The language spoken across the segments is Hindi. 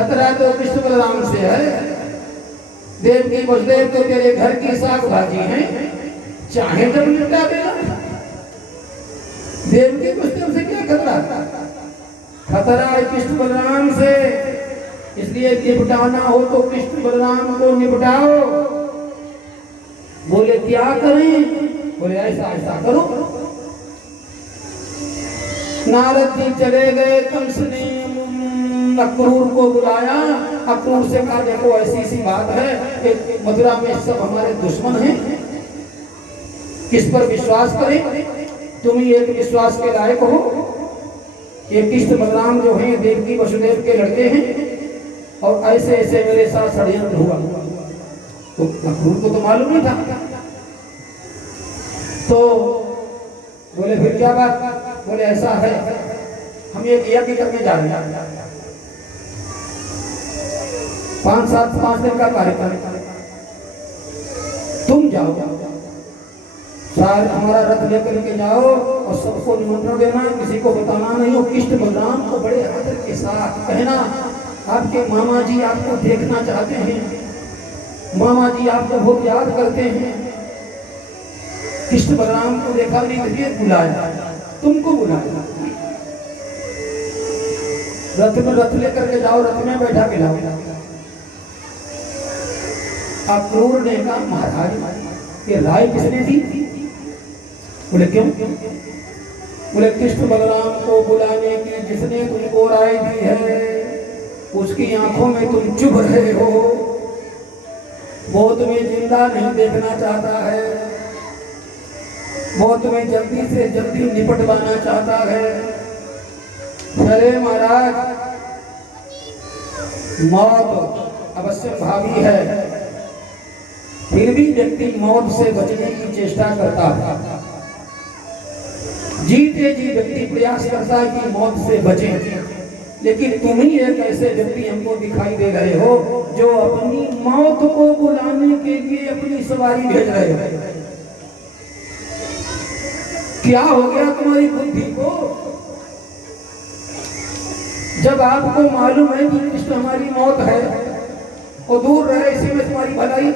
खतरा तो कृष्ण बलराम से है। देवकी वसुदेव तो तेरे घर की साग भाजी है, चाहे जब निपटा देना। देवकी वसुदेव से क्या खतरा? खतरा है कृष्ण बलराम से। इसलिए निपटाना हो तो कृष्ण बलराम को निपटाओ। बोले क्या करें? बोले ऐसा ऐसा करो। नारद जी चले गए, कंस ने अक्रूर को बुलाया। अक्रूर से कहा देखो ऐसी सी बात है कि मथुरा में सब हमारे दुश्मन हैं, किस पर विश्वास करें? तुम ही एक विश्वास के लायक हो। ये कृष्ण बलराम जो हैं देवकी वसुदेव के लड़के हैं और ऐसे ऐसे मेरे साथ षड्यंत्र हुआ। तो अक्रूर को तो मालूम नहीं था। तो बोले फिर क्या बात? बोले ऐसा है, हम एक यज्ञ करने जा रहे हैं, 5 दिन का कार्यक्रम। तुम जाओ, सारे हमारा रथ लेकर के जाओ और सबको निमंत्रण देना, किसी को बताना नहीं हो। कृष्ण बलराम को बड़े आदर के साथ कहना आपके मामा जी आपको देखना चाहते हैं, मामा जी आपको बहुत याद करते हैं। कृष्ण बलराम को देखा नहीं तो बुलाया, तुमको बुलाया। रथ लेकर के जाओ, रथ में बैठा के लाओ। अक्रूर ने कहा महाराज ये राय किसने दी? बोले क्यों? बोले कृष्ण बलराम को बुलाने की जिसने तुमको राय दी है उसकी आंखों में तुम चुभ रहे हो, वो तुम्हें जिंदा नहीं देखना चाहता है, वो तुम्हें जल्दी से जल्दी निपटवाना चाहता है। अरे महाराज मौत अवश्य भावी है, फिर भी व्यक्ति मौत से बचने की चेष्टा करता है। जीते जी व्यक्ति प्रयास करता है कि मौत से बचे, लेकिन तुम ही एक ऐसे व्यक्ति हमको दिखाई दे रहे हो जो अपनी मौत को बुलाने के लिए अपनी सवारी भेज रहे हो। क्या हो गया तुम्हारी बुद्धि को? जब आपको मालूम है कि कृष्ण हमारी मौत है और दूर रहे, इसी में तुम्हारी भलाई,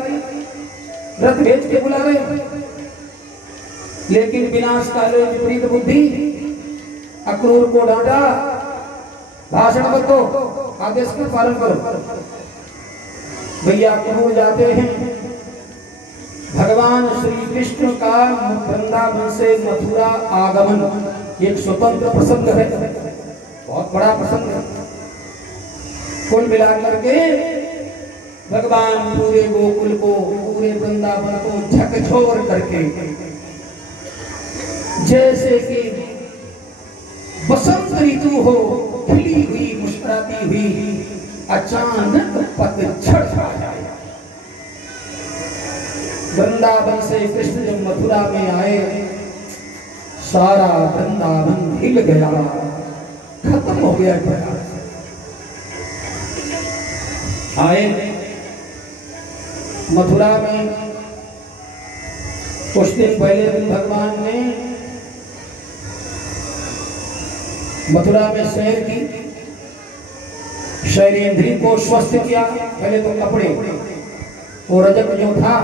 रथ भेज के बुला रहे, लेकिन विनाश काले विपरीत बुद्धि। अक्रूर को डांटा, भाषण मत दो, आदेश का पालन करो। भैया अक्रूर जाते हैं। भगवान श्री कृष्ण का वृंदावन से मथुरा आगमन एक स्वतंत्र प्रसंग है, बहुत बड़ा प्रसंग है। कुल मिलाकर के भगवान पूरे गोकुल को, पूरे वृंदावन को झकझोर करके, जैसे कि बसंत ऋतु हो, खिली हुई मुस्कुराती हुई अचानक पतझड़ छा जाए। वृंदावन से कृष्ण जब मथुरा में आए, सारा वृंदावन हिल गया, खत्म हो गया। आए मथुरा में, कुछ दिन पहले भी भगवान ने मथुरा में सैर की, शरीरेंद्रिय को स्वस्थ किया। पहले तो कपड़े, वो रजक जो था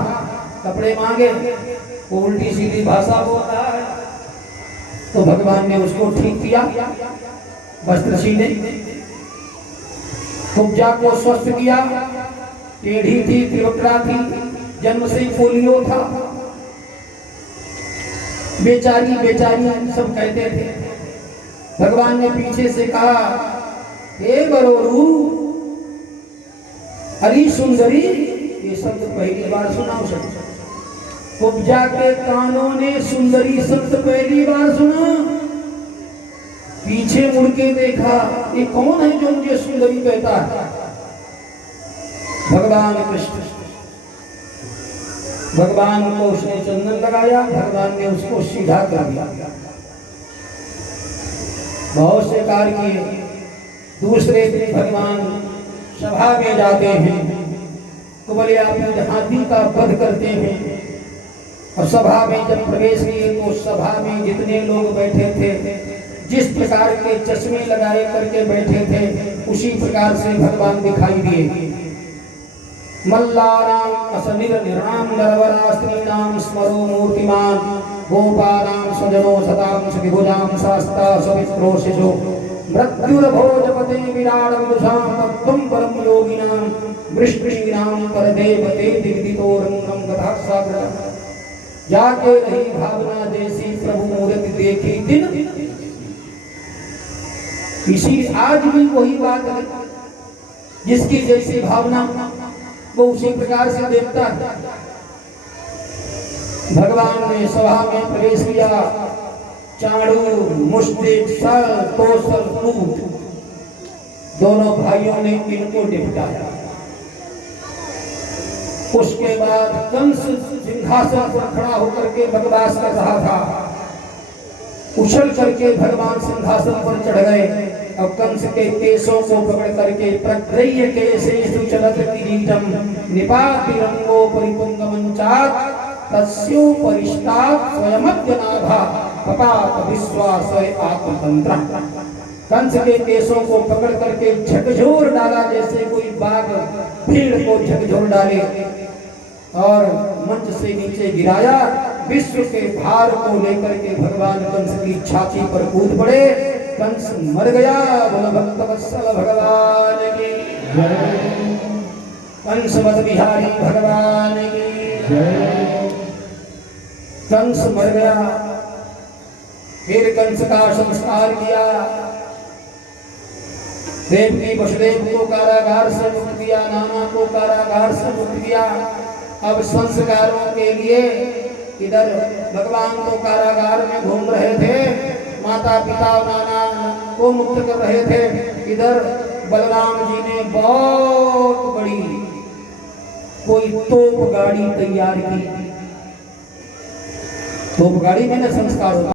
कपड़े मांगे, वो उल्टी सीधी भाषा बोलता है, तो भगवान ने उसको ठीक किया, वस्त्र सीने। कुब्जा को स्वस्थ किया, टेढ़ी थी, त्रिवक्रा थी, जन्म से पोलियो था, बेचारी बेचारी सब कहते थे। भगवान ने पीछे से कहा, हे बरोरू, अरे सुंदरी, ये शब्द पहली बार सुना। कुब्जा के कानों ने सुंदरी शब्द पहली बार सुना। पीछे मुड़ के देखा, ये कौन है जो मुझे सुंदरी कहता है? भगवान कृष्ण। भगवान को उसने चंदन लगाया, भगवान ने उसको सीधा कर दिया। बहुत से कार्य किए। दूसरे दिन भगवान सभा में जाते हैं, तो बोले आप हाथी का वध करते हैं। और सभा में जब प्रवेश किए तो सभा में जितने लोग बैठे थे, जिस प्रकार के चश्मे लगाए करके बैठे थे उसी प्रकार से भगवान दिखाई दिए। मल्लानाम असनिर निराम नरवरा स्त्रीनाम स्मरो मूर्तिमान गोपानाम स्वजनो सताम सविभुजाम शास्ता सवित्रोषिषो मृत्युरभोजपते विराड विदुषाम तत्त्वं परम योगिनाम वृष्णीनाम परदेवते दिग्दितोरंगम कथा सागर। जाके रही भावना जैसी प्रभु मूर्ति देखी दिन। इसी आज भी वही बात है, जिसकी जैसी भावना वो उसी प्रकार से देखता है। भगवान ने सभा में प्रवेश किया, चाणू मुष्टिक सर तोसल कूट दोनों भाइयों ने इनको निपटाया। उसके बाद कंस सिंहासन पर खड़ा होकर के बकवास कर रहा था। उछल करके भगवान सिंहासन पर चढ़ गए और कंस के केशों को पकड़ करके प्रग्रह्य केशेषु चलत किरीटम निपाति रंगो परिपुंगमंचात् तस्योपरिष्टात् स्वयमद्यनाभा पपात विश्वास आत्मतंत्र। कंस के केशों को पकड़ करके झकझोर डाला, जैसे कोई बाघ भीड़ को झकझोर डाले, और मंच से नीचे गिराया। विश्व के भार को लेकर के भगवान कंस की छाती पर कूद पड़े। कंस मर गया। बोलो भक्तवत्सल भगवान की जय। कंस मद बिहारी भगवान की जय। कंस मर गया। फिर कंस का संस्कार किया। देवकी वसुदेव को कारागार से मुक्त किया, नाना को कारागार से मुक्त किया। अब संस्कारों के लिए इधर भगवान तो कारागार में घूम रहे थे, माता पिता नाना को मुक्त कर रहे थे। इधर बलराम जी ने बहुत बड़ी कोई तोप गाड़ी तैयार की। तोप गाड़ी में न संस्कार होता।